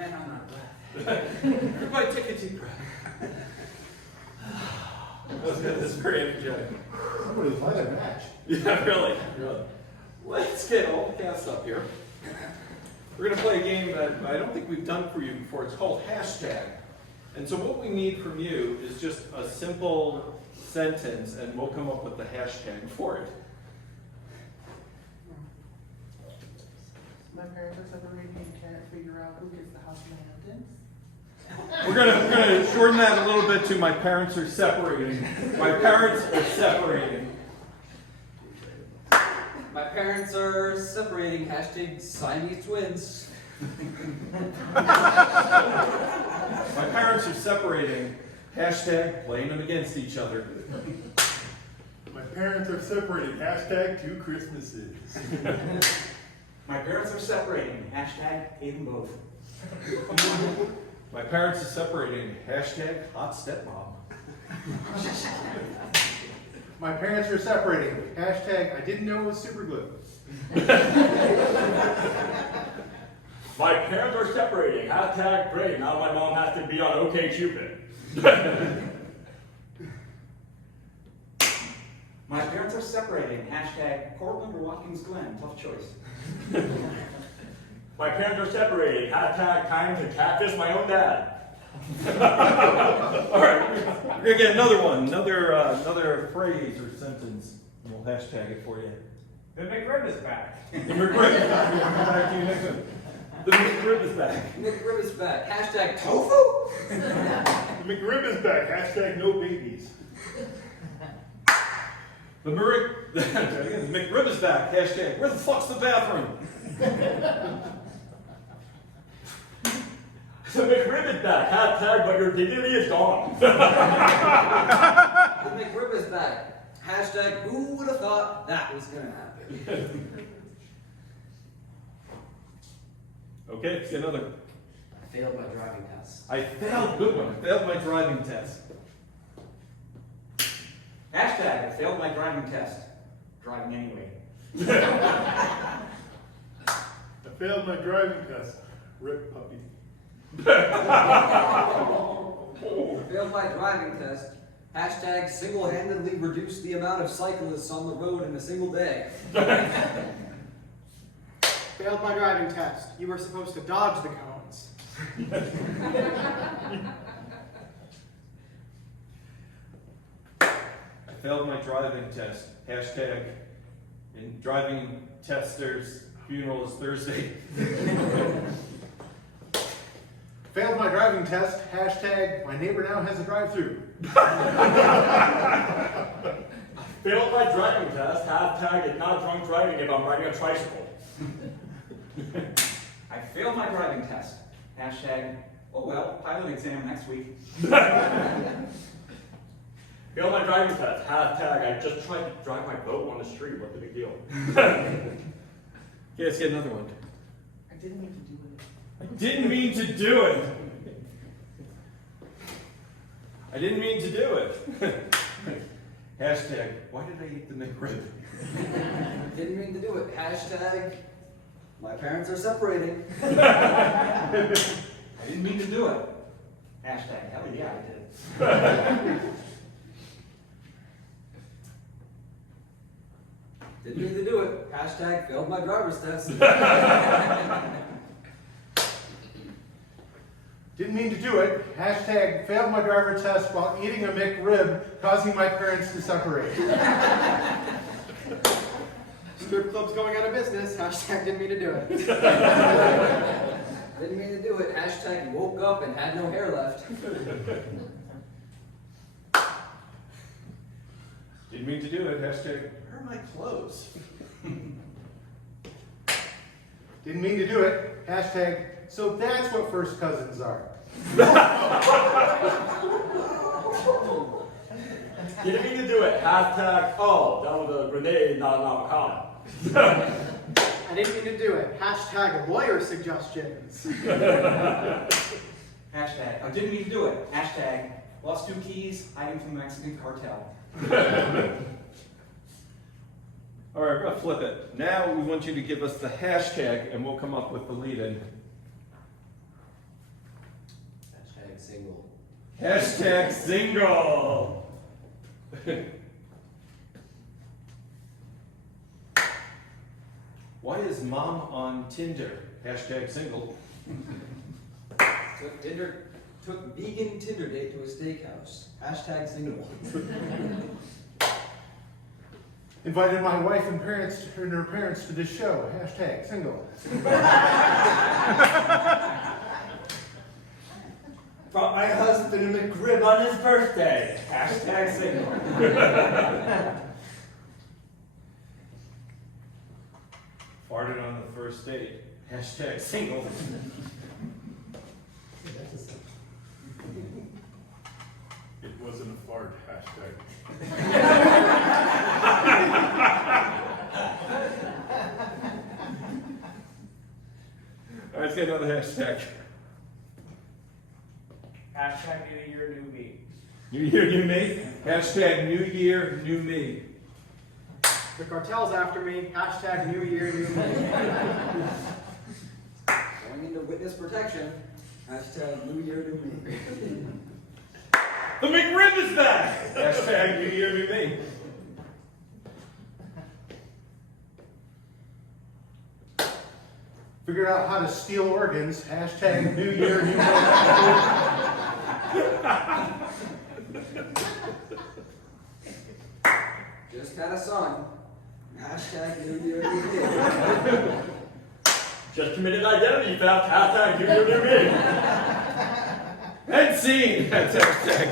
Man, I'm out of breath. Everybody take a deep breath. That was good. This is very energetic. Somebody's playing a match. Yeah, really. Let's get all the cast up here. We're going to play a game that I don't think we've done for you before. It's called Hashtag. And so what we need from you is just a simple sentence, and we'll come up with the hashtag for it. My parents are separated and can't figure out who gets the house in the Hamptons. We're gonna shorten that a little bit to my parents are separating. My parents are separating. My parents are separating. Hashtag Siamese twins. My parents are separating. Hashtag playing them against each other. My parents are separating. Hashtag 2 Christmases. My parents are separating. Hashtag hate them both. My parents are separating. Hashtag hot stepmom. My parents are separating. Hashtag I didn't know it was super glue. My parents are separating. Hashtag great. Now my mom has to be on OkCupid. My parents are separating. Hashtag Cortland or Watkins Glen. Tough choice. My parents are separating. Hashtag time to catfish my own dad. All right, we're gonna get another one, another phrase or sentence. And we'll hashtag it for you. The McRib is back. The McRib is back. We'll come back to you next one. The McRib is back. McRib is back. Hashtag tofu? The McRib is back. Hashtag no babies. The McRib is back. Hashtag where the fuck's the bathroom? The McRib is back. Hashtag but your dignity is gone. The McRib is back. Hashtag who would have thought that was going to happen? Okay, let's get another. I failed my driving test. I failed. Good one. I failed my driving test. Hashtag I failed my driving test. Driving anyway. I failed my driving test. Rip puppy. Failed my driving test. Hashtag single-handedly reduced the amount of cyclists on the road in a single day. Failed my driving test. You were supposed to dodge the cones. I failed my driving test. Hashtag in driving testers funeral is Thursday. Failed my driving test. Hashtag my neighbor now has a drive-through. Failed my driving test. Hashtag it's not drunk driving if I'm riding a tricycle. I failed my driving test. Hashtag oh well, pilot exam next week. Failed my driving test. Hashtag I just tried to drive my boat on the street. What's the big deal? Okay, let's get another one. I didn't mean to do it. I didn't mean to do it. I didn't mean to do it. Hashtag, why did I eat the McRib? Didn't mean to do it. Hashtag my parents are separating. I didn't mean to do it. Hashtag hell yeah I did. Didn't mean to do it. Hashtag failed my driver's test. Didn't mean to do it. Hashtag failed my driver test while eating a McRib, causing my parents to separate. Strip club's going out of business. Hashtag didn't mean to do it. Didn't mean to do it. Hashtag woke up and had no hair left. Didn't mean to do it. Hashtag, where are my clothes? Didn't mean to do it. Hashtag so that's what first cousins are. Didn't mean to do it. Hashtag oh that was a grenade, not an avocado. I didn't mean to do it. Hashtag lawyer suggestions. Hashtag I didn't mean to do it. Hashtag lost 2 keys hiding from the Mexican cartel. All right, we're gonna flip it. Now we want you to give us the hashtag and we'll come up with the lead-in. single. Hashtag single. Why is mom on Tinder? Hashtag single. Took vegan Tinder date to a steakhouse. Hashtag single. Invited my wife and her parents to this show. Hashtag single. Brought my husband a McRib on his birthday. Hashtag single. Farted on the first date. Hashtag single. It wasn't a fart, hashtag. All right, let's get another hashtag. Hashtag New Year, New Me. New year, new me. Hashtag new year, new me. The cartel's after me. Hashtag New Year, New Me. Going into witness protection. Hashtag New Year, New Me. The McRib is back. Hashtag new year, new me. Figured out how to steal organs. Hashtag New Year, New Me. Just had a son. Hashtag New Year, New Me. Just committed identity theft. Hashtag New Year, New Me. And scene. That's hashtag.